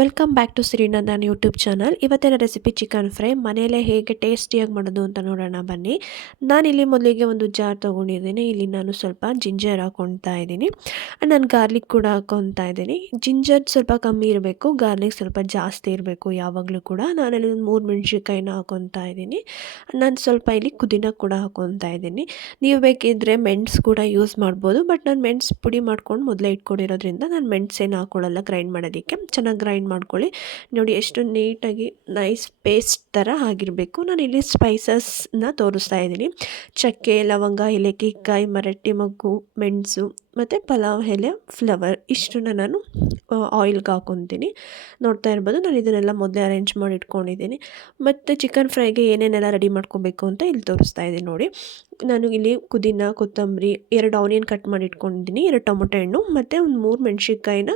Welcome back to Srinandan YouTube channel. ಇವತ್ತಿನ recipe chicken fry ಮನೆಯಲ್ಲೇ ಹೇಗೆ ಟೇಸ್ಟಿಯಾಗಿ ಮಾಡೋದು ಅಂತ ನೋಡೋಣ ಬನ್ನಿ. ನಾನಿಲ್ಲಿ ಮೊದಲಿಗೆ ಒಂದು ಜಾರ್ ತೊಗೊಂಡಿದ್ದೀನಿ. ಇಲ್ಲಿ ನಾನು ಸ್ವಲ್ಪ ಜಿಂಜರ್ ಹಾಕ್ಕೊಳ್ತಾ ಇದ್ದೀನಿ. ನಾನು ಗಾರ್ಲಿಕ್ ಕೂಡ ಹಾಕ್ಕೊಳ್ತಾ ಇದ್ದೀನಿ. ಜಿಂಜರ್ ಸ್ವಲ್ಪ ಕಮ್ಮಿ ಇರಬೇಕು, ಗಾರ್ಲಿಕ್ ಸ್ವಲ್ಪ ಜಾಸ್ತಿ ಇರಬೇಕು ಯಾವಾಗಲೂ ಕೂಡ. ನಾನಲ್ಲಿ ಒಂದು 3 ಮೆಣಸಿನ್ಕಾಯಿನ ಹಾಕ್ಕೊಳ್ತಾ ಇದ್ದೀನಿ. ನಾನು ಸ್ವಲ್ಪ ಇಲ್ಲಿ ಪುದೀನ ಕೂಡ ಹಾಕ್ಕೊಳ್ತಾ ಇದ್ದೀನಿ. ನೀವು ಬೇಕಿದ್ದರೆ ಮೆಣಸು ಕೂಡ ಯೂಸ್ ಮಾಡ್ಬೋದು, ಬಟ್ ನಾನು ಮೆಣಸು ಪುಡಿ ಮಾಡ್ಕೊಂಡು ಮೊದಲೇ ಇಟ್ಕೊಂಡಿರೋದ್ರಿಂದ ನಾನು ಮೆಣಸೇನು ಹಾಕ್ಕೊಳ್ಳಲ್ಲ ಗ್ರೈಂಡ್ ಮಾಡೋದಕ್ಕೆ. ಚೆನ್ನಾಗಿ ಗ್ರೈಂಡ್ ಮಾಡ್ಕೊಳ್ಳಿ. ನೋಡಿ ಎಷ್ಟು ನೀಟಾಗಿ ನೈಸ್ ಪೇಸ್ಟ್ ಥರ ಆಗಿರಬೇಕು. ನಾನಿಲ್ಲಿ ಸ್ಪೈಸಸ್ನ ತೋರಿಸ್ತಾ ಇದ್ದೀನಿ. ಚಕ್ಕೆ, ಲವಂಗ, ಏಲಕ್ಕಿಕಾಯಿ, ಮರಾಠಿ ಮೊಗ್ಗು, ಮೆಣಸು ಮತ್ತು ಪಲಾವ್ ಎಲೆ, ಫ್ಲವರ್ ಇಷ್ಟನ್ನು ನಾನು ಆಯಿಲ್ಗೆ ಹಾಕ್ಕೊತೀನಿ. ನೋಡ್ತಾ ಇರ್ಬೋದು, ನಾನು ಇದನ್ನೆಲ್ಲ ಮೊದಲೇ ಅರೇಂಜ್ ಮಾಡಿ ಇಟ್ಕೊಂಡಿದ್ದೀನಿ. ಮತ್ತು ಚಿಕನ್ ಫ್ರೈಗೆ ಏನೇನೆಲ್ಲ ರೆಡಿ ಮಾಡ್ಕೊಬೇಕು ಅಂತ ಇಲ್ಲಿ ತೋರಿಸ್ತಾ ಇದ್ದೀನಿ ನೋಡಿ. ನಾನು ಇಲ್ಲಿ ಪುದೀನ, ಕೊತ್ತಂಬರಿ, 2 ಆನಿಯನ್ ಕಟ್ ಮಾಡಿ ಇಟ್ಕೊಂಡಿದ್ದೀನಿ, 2 ಟೊಮೊಟೊ ಹಣ್ಣು ಮತ್ತು ಒಂದು 3 ಮೆಣಸಿನ್ಕಾಯಿನ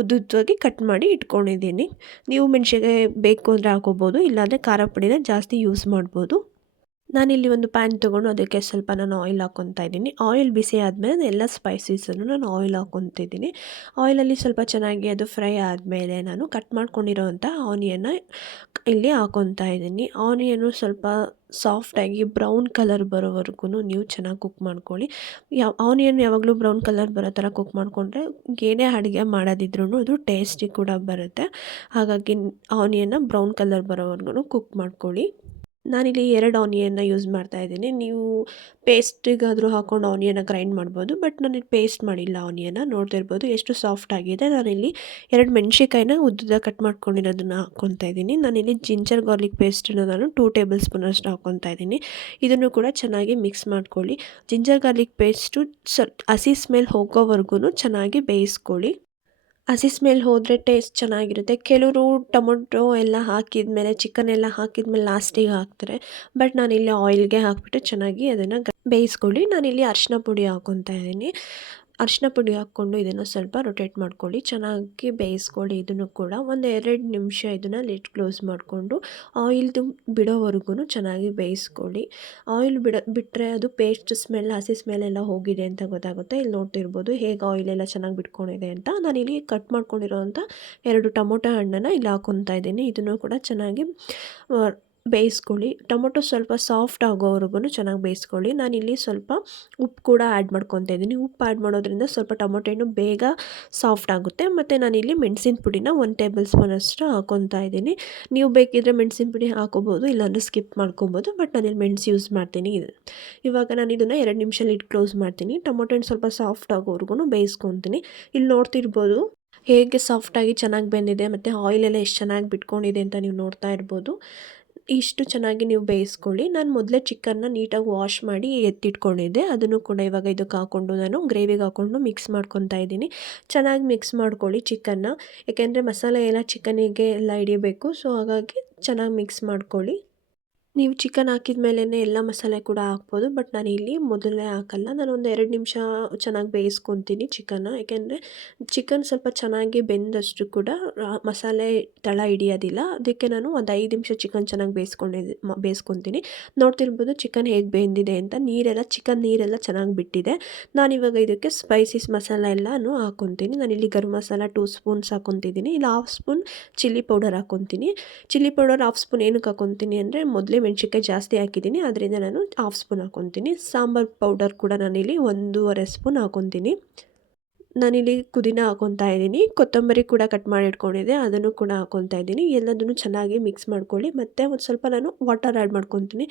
ಉದ್ದುದ್ದವಾಗಿ ಕಟ್ ಮಾಡಿ ಇಟ್ಕೊಂಡಿದ್ದೀನಿ. ನೀವು ಮೆಣಸಿನ್ಕಾಯಿ ಬೇಕು ಅಂದರೆ ಹಾಕೋಬೋದು, ಇಲ್ಲಾಂದರೆ ಖಾರ ಪುಡಿನ ಜಾಸ್ತಿ ಯೂಸ್ ಮಾಡ್ಬೋದು. ನಾನಿಲ್ಲಿ ಒಂದು ಪ್ಯಾನ್ ತೊಗೊಂಡು ಅದಕ್ಕೆ ಸ್ವಲ್ಪ ನಾನು ಆಯಿಲ್ ಹಾಕ್ಕೊತಾ ಇದ್ದೀನಿ. ಆಯಿಲ್ ಬಿಸಿ ಆದಮೇಲೆ ಎಲ್ಲ ಸ್ಪೈಸಸನ್ನು ನಾನು ಆಯಿಲ್ ಹಾಕ್ಕೊತಿದ್ದೀನಿ. ಆಯಿಲಲ್ಲಿ ಸ್ವಲ್ಪ ಚೆನ್ನಾಗಿ ಅದು ಫ್ರೈ ಆದಮೇಲೆ ನಾನು ಕಟ್ ಮಾಡ್ಕೊಂಡಿರೋವಂಥ ಆನಿಯನ್ನ ಇಲ್ಲಿ ಹಾಕ್ಕೊತಾ ಇದ್ದೀನಿ. ಆನಿಯನ್ನು ಸ್ವಲ್ಪ ಸಾಫ್ಟಾಗಿ ಬ್ರೌನ್ ಕಲರ್ ಬರೋವರೆಗೂ ನೀವು ಚೆನ್ನಾಗಿ ಕುಕ್ ಮಾಡ್ಕೊಳ್ಳಿ. ಆನಿಯನ್ ಯಾವಾಗಲೂ ಬ್ರೌನ್ ಕಲರ್ ಬರೋ ಥರ ಕುಕ್ ಮಾಡಿಕೊಂಡ್ರೆ ಏನೇ ಅಡುಗೆ ಮಾಡೋದಿದ್ರೂ ಅದು ಟೇಸ್ಟಿ ಕೂಡ ಬರುತ್ತೆ. ಹಾಗಾಗಿ ಆನಿಯನ್ನ ಬ್ರೌನ್ ಕಲರ್ ಬರೋವರೆಗೂ ಕುಕ್ ಮಾಡ್ಕೊಳ್ಳಿ. ನಾನಿಲ್ಲಿ 2 ಆನಿಯನ್ನ ಯೂಸ್ ಮಾಡ್ತಾ ಇದ್ದೀನಿ. ನೀವು ಪೇಸ್ಟಿಗಾದರೂ ಹಾಕ್ಕೊಂಡು ಆನಿಯನ್ನ ಗ್ರೈಂಡ್ ಮಾಡ್ಬೋದು, ಬಟ್ ನಾನಿಲ್ಲಿ ಪೇಸ್ಟ್ ಮಾಡಿಲ್ಲ ಆನಿಯನ್ನ. ನೋಡ್ತಿರ್ಬೋದು ಎಷ್ಟು ಸಾಫ್ಟ್ ಆಗಿದೆ. ನಾನಿಲ್ಲಿ 2 ಮೆಣಸಿನ್ಕಾಯಿನ ಉದ್ದುದಾಗಿ ಕಟ್ ಮಾಡ್ಕೊಂಡಿರೋದನ್ನು ಹಾಕ್ಕೊತಾ ಇದ್ದೀನಿ. ನಾನಿಲ್ಲಿ ಜಿಂಜರ್ ಗಾರ್ಲಿಕ್ ಪೇಸ್ಟನ್ನು ನಾನು 2 ಟೇಬಲ್ ಸ್ಪೂನಷ್ಟು ಹಾಕ್ಕೊತಾ ಇದ್ದೀನಿ. ಇದನ್ನು ಕೂಡ ಚೆನ್ನಾಗಿ ಮಿಕ್ಸ್ ಮಾಡ್ಕೊಳ್ಳಿ. ಜಿಂಜರ್ ಗಾರ್ಲಿಕ್ ಪೇಸ್ಟು ಹಸಿ ಸ್ಮೆಲ್ ಹೋಗೋವರೆಗೂ ಚೆನ್ನಾಗಿ ಬೇಯಿಸ್ಕೊಳ್ಳಿ. ಹಸಿ ಸ್ಮೆಲ್ ಹೋದರೆ ಟೇಸ್ಟ್ ಚೆನ್ನಾಗಿರುತ್ತೆ. ಕೆಲವರು ಟೊಮೊಟೊ ಎಲ್ಲ ಹಾಕಿದ್ಮೇಲೆ, ಚಿಕನ್ ಎಲ್ಲ ಹಾಕಿದ್ಮೇಲೆ ಲಾಸ್ಟಿಗೆ ಹಾಕ್ತಾರೆ. ಬಟ್ ನಾನಿಲ್ಲಿ ಆಯಿಲ್ಗೆ ಹಾಕಿಬಿಟ್ಟು ಚೆನ್ನಾಗಿ ಅದನ್ನು ಬೇಯಿಸ್ಕೊಳ್ಳಿ. ನಾನಿಲ್ಲಿ ಅರಿಶಿನ ಪುಡಿ ಹಾಕ್ಕೊತಾ ಇದ್ದೀನಿ. ಅರಿಶಿನ ಪುಡಿ ಹಾಕ್ಕೊಂಡು ಇದನ್ನು ಸ್ವಲ್ಪ ರೊಟೇಟ್ ಮಾಡ್ಕೊಳ್ಳಿ. ಚೆನ್ನಾಗಿ ಬೇಯಿಸ್ಕೊಳ್ಳಿ. ಇದನ್ನು ಕೂಡ ಒಂದು 2 ನಿಮಿಷ ಇದನ್ನು ಲಿಡ್ ಕ್ಲೋಸ್ ಮಾಡಿಕೊಂಡು ಆಯಿಲ್ದು ಬಿಡೋವರೆಗೂ ಚೆನ್ನಾಗಿ ಬೇಯಿಸ್ಕೊಳ್ಳಿ. ಆಯಿಲ್ ಬಿಟ್ಟರೆ ಅದು ಪೇಸ್ಟ್ ಸ್ಮೆಲ್, ಹಸಿ ಸ್ಮೆಲ್ ಎಲ್ಲ ಹೋಗಿದೆ ಅಂತ ಗೊತ್ತಾಗುತ್ತೆ. ಇಲ್ಲಿ ನೋಡ್ತಿರ್ಬೋದು ಹೇಗೆ ಆಯಿಲೆಲ್ಲ ಚೆನ್ನಾಗಿ ಬಿಟ್ಕೊಂಡಿದೆ ಅಂತ. ನಾನಿಲ್ಲಿ ಕಟ್ ಮಾಡ್ಕೊಂಡಿರೋವಂಥ 2 ಟೊಮೊಟೊ ಹಣ್ಣನ್ನು ಇಲ್ಲಿ ಹಾಕ್ಕೊತಾ ಇದ್ದೀನಿ. ಇದನ್ನು ಕೂಡ ಚೆನ್ನಾಗಿ ಬೇಯಿಸ್ಕೊಳ್ಳಿ. ಟೊಮೊಟೊ ಸ್ವಲ್ಪ ಸಾಫ್ಟ್ ಆಗೋವರೆಗೂ ಚೆನ್ನಾಗಿ ಬೇಯಿಸ್ಕೊಳ್ಳಿ. ನಾನಿಲ್ಲಿ ಸ್ವಲ್ಪ ಉಪ್ಪು ಕೂಡ ಆ್ಯಡ್ ಮಾಡ್ಕೊತಾ ಇದ್ದೀನಿ. ಉಪ್ಪು ಆ್ಯಡ್ ಮಾಡೋದ್ರಿಂದ ಸ್ವಲ್ಪ ಟೊಮೊಟೊ ಹಣ್ಣು ಬೇಗ ಸಾಫ್ಟ್ ಆಗುತ್ತೆ. ಮತ್ತು ನಾನಿಲ್ಲಿ ಮೆಣಸಿನ ಪುಡಿನ 1 ಟೇಬಲ್ ಸ್ಪೂನಷ್ಟು ಹಾಕ್ಕೊತಾ ಇದ್ದೀನಿ. ನೀವು ಬೇಕಿದ್ದರೆ ಮೆಣಸಿನ ಪುಡಿ ಹಾಕೋಬೋದು, ಇಲ್ಲಾಂದರೆ ಸ್ಕಿಪ್ ಮಾಡ್ಕೊಬೋದು, ಬಟ್ ನಾನಿಲ್ಲಿ ಮೆಣಸು ಯೂಸ್ ಮಾಡ್ತೀನಿ. ಇವಾಗ ನಾನು ಇದನ್ನು 2 ನಿಮಿಷ ಲಿಡ್ ಕ್ಲೋಸ್ ಮಾಡ್ತೀನಿ. ಟೊಮೊಟೊ ಹಣ್ಣು ಸ್ವಲ್ಪ ಸಾಫ್ಟ್ ಆಗೋವರೆಗೂ ಬೇಯಿಸ್ಕೊತೀನಿ. ಇಲ್ಲಿ ನೋಡ್ತಿರ್ಬೋದು ಹೇಗೆ ಸಾಫ್ಟಾಗಿ ಚೆನ್ನಾಗಿ ಬೆಂದಿದೆ ಮತ್ತು ಆಯಿಲೆಲ್ಲ ಎಷ್ಟು ಚೆನ್ನಾಗಿ ಬಿಟ್ಕೊಂಡಿದೆ ಅಂತ ನೀವು ನೋಡ್ತಾ ಇರ್ಬೋದು. ಇಷ್ಟು ಚೆನ್ನಾಗಿ ನೀವು ಬೇಯಿಸ್ಕೊಳ್ಳಿ. ನಾನು ಮೊದಲೇ ಚಿಕನ್ನ ನೀಟಾಗಿ ವಾಶ್ ಮಾಡಿ ಎತ್ತಿಟ್ಕೊಂಡಿದ್ದೆ. ಅದನ್ನು ಕೂಡ ಇವಾಗ ಇದಕ್ಕೆ ಹಾಕ್ಕೊಂಡು ನಾನು ಗ್ರೇವಿಗೆ ಹಾಕ್ಕೊಂಡು ಮಿಕ್ಸ್ ಮಾಡ್ಕೊತಾ ಇದ್ದೀನಿ. ಚೆನ್ನಾಗಿ ಮಿಕ್ಸ್ ಮಾಡ್ಕೊಳ್ಳಿ ಚಿಕನ್ನ, ಏಕೆಂದರೆ ಮಸಾಲೆ ಎಲ್ಲ ಚಿಕನಿಗೆ ಎಲ್ಲ ಹಿಡಿಬೇಕು. ಸೊ ಹಾಗಾಗಿ ಚೆನ್ನಾಗಿ ಮಿಕ್ಸ್ ಮಾಡ್ಕೊಳ್ಳಿ. ನೀವು ಚಿಕನ್ ಹಾಕಿದ ಮೇಲೇ ಎಲ್ಲ ಮಸಾಲೆ ಕೂಡ ಹಾಕ್ಬೋದು, ಬಟ್ ನಾನು ಇಲ್ಲಿ ಮೊದಲೇ ಹಾಕಲ್ಲ. ನಾನು ಒಂದು 2 ನಿಮಿಷ ಚೆನ್ನಾಗಿ ಬೇಯಿಸ್ಕೊತೀನಿ ಚಿಕನ್ನ. ಏಕೆಂದರೆ ಚಿಕನ್ ಸ್ವಲ್ಪ ಚೆನ್ನಾಗಿ ಬೆಂದಷ್ಟು ಕೂಡ ಮಸಾಲೆ ತಳ ಹಿಡಿಯೋದಿಲ್ಲ. ಅದಕ್ಕೆ ನಾನು ಒಂದು 5 ನಿಮಿಷ ಚಿಕನ್ ಚೆನ್ನಾಗಿ ಬೇಯಿಸ್ಕೊತೀನಿ. ನೋಡ್ತಿರ್ಬೋದು ಚಿಕನ್ ಹೇಗೆ ಬೆಂದಿದೆ ಅಂತ. ಚಿಕನ್ ನೀರೆಲ್ಲ ಚೆನ್ನಾಗಿ ಬಿಟ್ಟಿದೆ. ನಾನಿವಾಗ ಇದಕ್ಕೆ ಸ್ಪೈಸಸ್ ಮಸಾಲ ಎಲ್ಲನೂ ಹಾಕ್ಕೊತೀನಿ. ನಾನಿಲ್ಲಿ ಗರಂ ಮಸಾಲ 2 ಸ್ಪೂನ್ಸ್ ಹಾಕ್ಕೊತಿದ್ದೀನಿ. ಇಲ್ಲಿ 1/2 ಸ್ಪೂನ್ ಚಿಲ್ಲಿ ಪೌಡರ್ ಹಾಕ್ಕೊತೀನಿ. ಚಿಲ್ಲಿ ಪೌಡರ್ 1/2 ಸ್ಪೂನ್ ಏನಕ್ಕೆ ಹಾಕ್ಕೊತೀನಿ ಅಂದರೆ ಮೊದಲೇ ಮೆಣಸಿನ್ಕಾಯಿ ಜಾಸ್ತಿ ಹಾಕಿದ್ದೀನಿ, ಅದರಿಂದ ನಾನು 1/2 ಸ್ಪೂನ್ ಹಾಕ್ಕೊತೀನಿ. ಸಾಂಬಾರು ಪೌಡರ್ ಕೂಡ ನಾನಿಲ್ಲಿ 1.5 ಸ್ಪೂನ್ ಹಾಕ್ಕೊತೀನಿ. ನಾನಿಲ್ಲಿ ಪುದೀನ ಹಾಕ್ಕೊತಾ ಇದ್ದೀನಿ. ಕೊತ್ತಂಬರಿ ಕೂಡ ಕಟ್ ಮಾಡಿ ಇಟ್ಕೊಂಡಿದ್ದೆ, ಅದನ್ನು ಕೂಡ ಹಾಕ್ಕೊತಾ ಇದ್ದೀನಿ. ಎಲ್ಲದನ್ನು ಚೆನ್ನಾಗಿ ಮಿಕ್ಸ್ ಮಾಡ್ಕೊಳ್ಳಿ. ಮತ್ತು ಒಂದು ಸ್ವಲ್ಪ ನಾನು ವಾಟರ್ ಆ್ಯಡ್ ಮಾಡ್ಕೊತೀನಿ.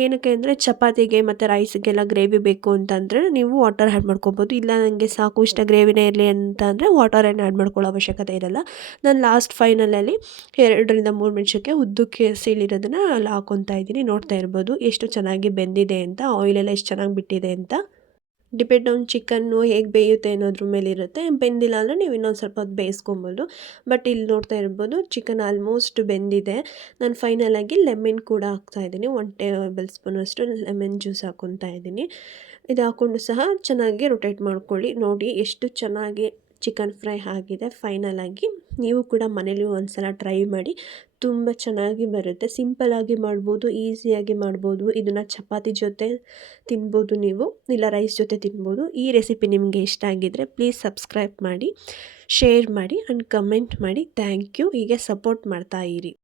ಏನಕ್ಕೆ ಅಂದರೆ ಚಪಾತಿಗೆ ಮತ್ತು ರೈಸ್ಗೆಲ್ಲ ಗ್ರೇವಿ ಬೇಕು ಅಂತಂದರೆ ನೀವು ವಾಟರ್ ಆ್ಯಡ್ ಮಾಡ್ಕೊಬೋದು. ಇಲ್ಲ ನನಗೆ ಸಾಕು ಇಷ್ಟ ಗ್ರೇವಿನೇ ಇರಲಿ ಅಂತ ಅಂದರೆ ವಾಟರ್ ಏನು ಆ್ಯಡ್ ಮಾಡ್ಕೊಳ್ಳೋ ಅವಶ್ಯಕತೆ ಇರಲ್ಲ. ನಾನು ಲಾಸ್ಟ್ ಫೈನಲಲ್ಲಿ 2ರಿಂದ 3 ಮೆಣಸಿನ್ಕಾಯಿ ಉದ್ದಕ್ಕೆ ಸೀಳಿರೋದನ್ನು ಅಲ್ಲಿ ಹಾಕ್ಕೊತಾ ಇದ್ದೀನಿ. ನೋಡ್ತಾ ಇರ್ಬೋದು ಎಷ್ಟು ಚೆನ್ನಾಗಿ ಬೆಂದಿದೆ ಅಂತ, ಆಯಿಲೆಲ್ಲ ಎಷ್ಟು ಚೆನ್ನಾಗಿ ಬಿಟ್ಟಿದೆ ಅಂತ. ಡಿಪೆಂಡ್ ಆನ್ ಚಿಕನ್ನು ಹೇಗೆ ಬೇಯುತ್ತೆ ಅನ್ನೋದ್ರ ಮೇಲೆ ಇರುತ್ತೆ. ಬೆಂದಿಲ್ಲ ಅಂದರೆ ನೀವು ಇನ್ನೊಂದು ಸ್ವಲ್ಪ ಹೊತ್ತು ಬೇಯಿಸ್ಕೊಬೋದು. ಬಟ್ ಇಲ್ಲಿ ನೋಡ್ತಾ ಇರ್ಬೋದು ಚಿಕನ್ ಆಲ್ಮೋಸ್ಟ್ ಬೆಂದಿದೆ. ನಾನು ಫೈನಲಾಗಿ ಲೆಮನ್ ಕೂಡ ಹಾಕ್ತಾಯಿದ್ದೀನಿ. 1 ಟೇಬಲ್ ಸ್ಪೂನಷ್ಟು ಲೆಮನ್ ಜ್ಯೂಸ್ ಹಾಕ್ಕೊತಾ ಇದ್ದೀನಿ. ಇದು ಹಾಕ್ಕೊಂಡು ಸಹ ಚೆನ್ನಾಗಿ ರೊಟೇಟ್ ಮಾಡ್ಕೊಳ್ಳಿ. ನೋಡಿ ಎಷ್ಟು ಚೆನ್ನಾಗಿ ಚಿಕನ್ ಫ್ರೈ ಆಗಿದೆ ಫೈನಲ್ ಆಗಿ. ನೀವು ಕೂಡ ಮನೇಲಿ ಒಂದ್ಸಲ ಟ್ರೈ ಮಾಡಿ, ತುಂಬ ಚೆನ್ನಾಗಿ ಬರುತ್ತೆ. ಸಿಂಪಲ್ಲಾಗಿ ಮಾಡ್ಬೋದು, ಈಸಿಯಾಗಿ ಮಾಡ್ಬೋದು. ಇದನ್ನು ಚಪಾತಿ ಜೊತೆ ತಿನ್ಬೋದು ನೀವು, ಇಲ್ಲ ರೈಸ್ ಜೊತೆ ತಿನ್ಬೋದು. ಈ ರೆಸಿಪಿ ನಿಮಗೆ ಇಷ್ಟ ಆಗಿದ್ದರೆ ಪ್ಲೀಸ್ ಸಬ್ಸ್ಕ್ರೈಬ್ ಮಾಡಿ, ಶೇರ್ ಮಾಡಿ ಆ್ಯಂಡ್ ಕಮೆಂಟ್ ಮಾಡಿ. Thank you. ಹೀಗೆ ಸಪೋರ್ಟ್ ಮಾಡ್ತಾ ಇರಿ.